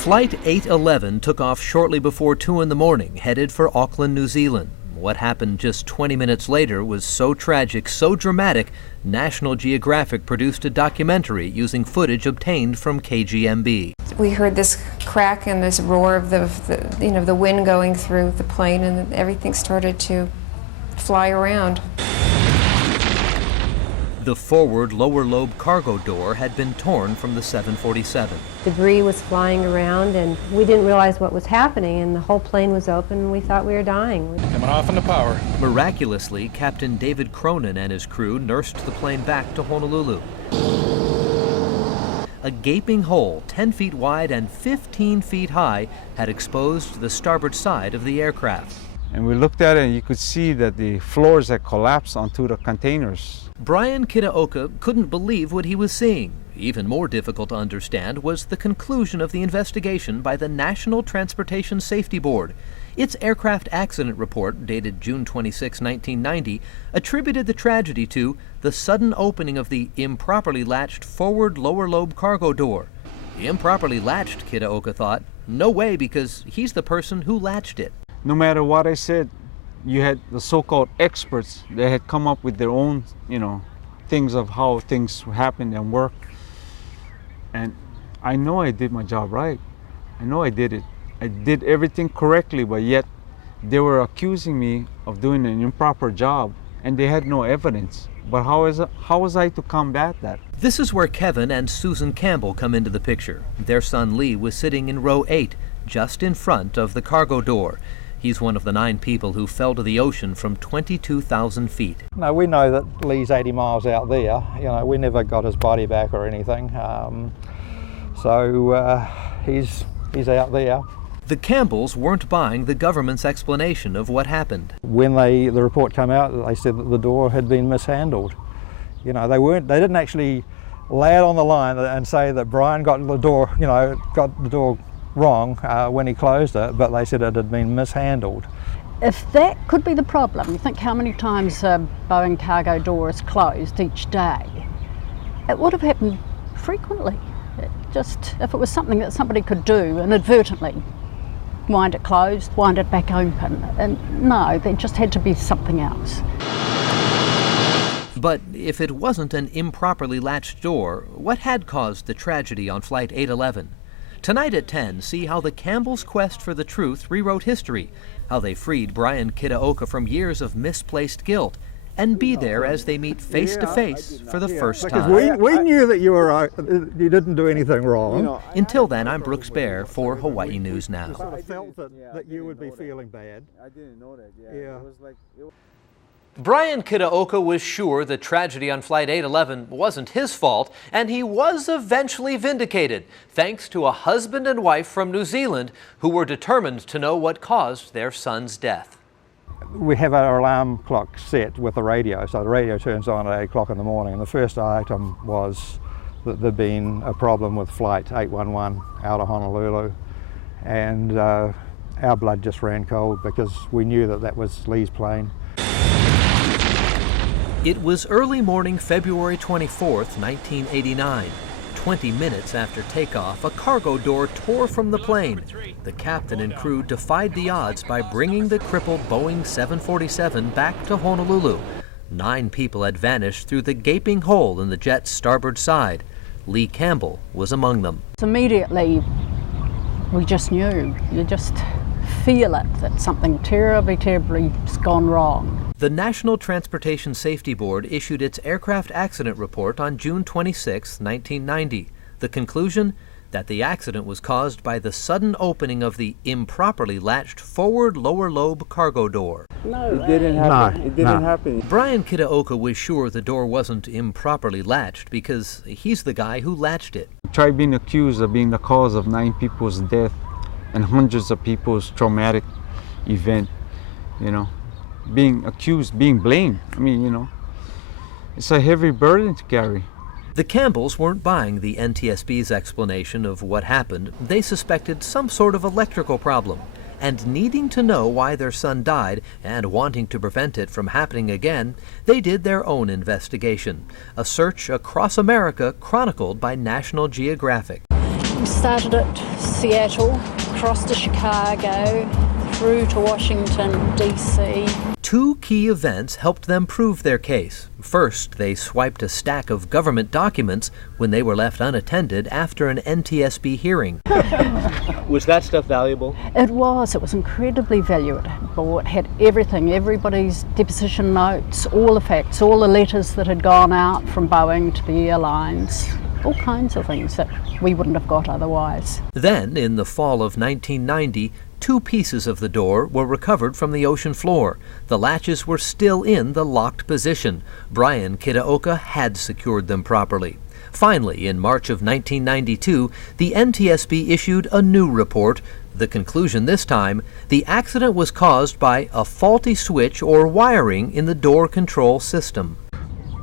Flight 811 took off shortly before 2 in the morning, headed for Auckland, New Zealand. What happened just 20 minutes later was so tragic, so dramatic, National Geographic produced a documentary using footage obtained from KGMB. We heard this crack and this roar of the wind going through the plane, and everything started to fly around. The forward lower lobe cargo door had been torn from the 747. Debris was flying around and we didn't realize what was happening, and the whole plane was open and we thought we were dying. Coming off in the power. Miraculously, Captain David Cronin and his crew nursed the plane back to Honolulu. A gaping hole 10 feet wide and 15 feet high had exposed the starboard side of the aircraft. And we looked at it and you could see that the floors had collapsed onto the containers. Brian Kitaoka couldn't believe what he was seeing. Even more difficult to understand was the conclusion of the investigation by the National Transportation Safety Board. Its aircraft accident report, dated June 26, 1990, attributed the tragedy to the sudden opening of the improperly latched forward lower lobe cargo door. Improperly latched, Kitaoka thought. No way, because he's the person who latched it. No matter what I said, you had the so-called experts. They had come up with their own, things of how things happen and work. And I know I did my job right. I know I did it. I did everything correctly, but yet they were accusing me of doing an improper job, and they had no evidence. But how was I to combat that? This is where Kevin and Susan Campbell come into the picture. Their son Lee was sitting in row 8, just in front of the cargo door. He's one of the 9 people who fell to the ocean from 22,000 feet. No, we know that Lee's 80 miles out there. We never got his body back or anything. He's out there. The Campbells weren't buying the government's explanation of what happened. When the report came out, they said that the door had been mishandled. They didn't actually lay it on the line and say that Brian got the door wrong when he closed it, but they said it had been mishandled. If that could be the problem, you think how many times a Boeing cargo door is closed each day? It would have happened frequently. If it was something that somebody could do inadvertently, wind it closed, wind it back open, and no, there just had to be something else. But if it wasn't an improperly latched door, what had caused the tragedy on Flight 811? Tonight at 10, see how the Campbells' quest for the truth rewrote history, how they freed Brian Kitaoka from years of misplaced guilt, and be there as they meet face to face for the first time. Because we knew that you didn't do anything wrong. Until then, I'm Brooks Bear for Hawaii News Now. I felt that you would be feeling bad. I didn't know that, Yeah. It was like... Brian Kitaoka was sure the tragedy on Flight 811 wasn't his fault, and he was eventually vindicated, thanks to a husband and wife from New Zealand who were determined to know what caused their son's death. We have our alarm clock set with the radio, so the radio turns on at 8 o'clock in the morning, and the first item was that there'd been a problem with Flight 811 out of Honolulu, and our blood just ran cold because we knew that was Lee's plane. It was early morning, February 24th, 1989. 20 minutes after takeoff, a cargo door tore from the plane. The captain and crew defied the odds by bringing the crippled Boeing 747 back to Honolulu. 9 people had vanished through the gaping hole in the jet's starboard side. Lee Campbell was among them. Immediately, we just knew. You just feel it, that something terribly, terribly has gone wrong. The National Transportation Safety Board issued its aircraft accident report on June 26, 1990. The conclusion? That the accident was caused by the sudden opening of the improperly latched forward lower lobe cargo door. No, it didn't happen. It didn't happen. Brian Kitaoka was sure the door wasn't improperly latched because he's the guy who latched it. Try being accused of being the cause of 9 people's death and hundreds of people's traumatic event, being accused, being blamed. It's a heavy burden to carry. The Campbells weren't buying the NTSB's explanation of what happened. They suspected some sort of electrical problem, and needing to know why their son died and wanting to prevent it from happening again, they did their own investigation, a search across America chronicled by National Geographic. We started at Seattle, crossed to Chicago, through to Washington, D.C. Two key events helped them prove their case. First, they swiped a stack of government documents when they were left unattended after an NTSB hearing. Was that stuff valuable? It was incredibly valuable. It had everything, everybody's deposition notes, all the facts, all the letters that had gone out from Boeing to the airlines, all kinds of things that we wouldn't have got otherwise. Then, in the fall of 1990, two pieces of the door were recovered from the ocean floor. The latches were still in the locked position. Brian Kitaoka had secured them properly. Finally, in March of 1992, the NTSB issued a new report. The conclusion this time, the accident was caused by a faulty switch or wiring in the door control system.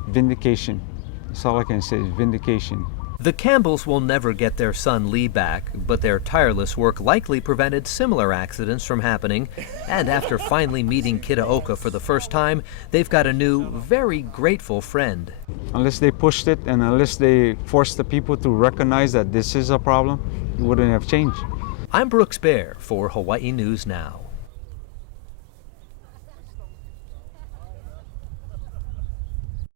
Vindication. That's all I can say is vindication. The Campbells will never get their son Lee back, but their tireless work likely prevented similar accidents from happening. And after finally meeting Kitaoka for the first time, they've got a new, very grateful friend. Unless they pushed it and unless they forced the people to recognize that this is a problem, it wouldn't have changed. I'm Brooks Bear for Hawaii News Now.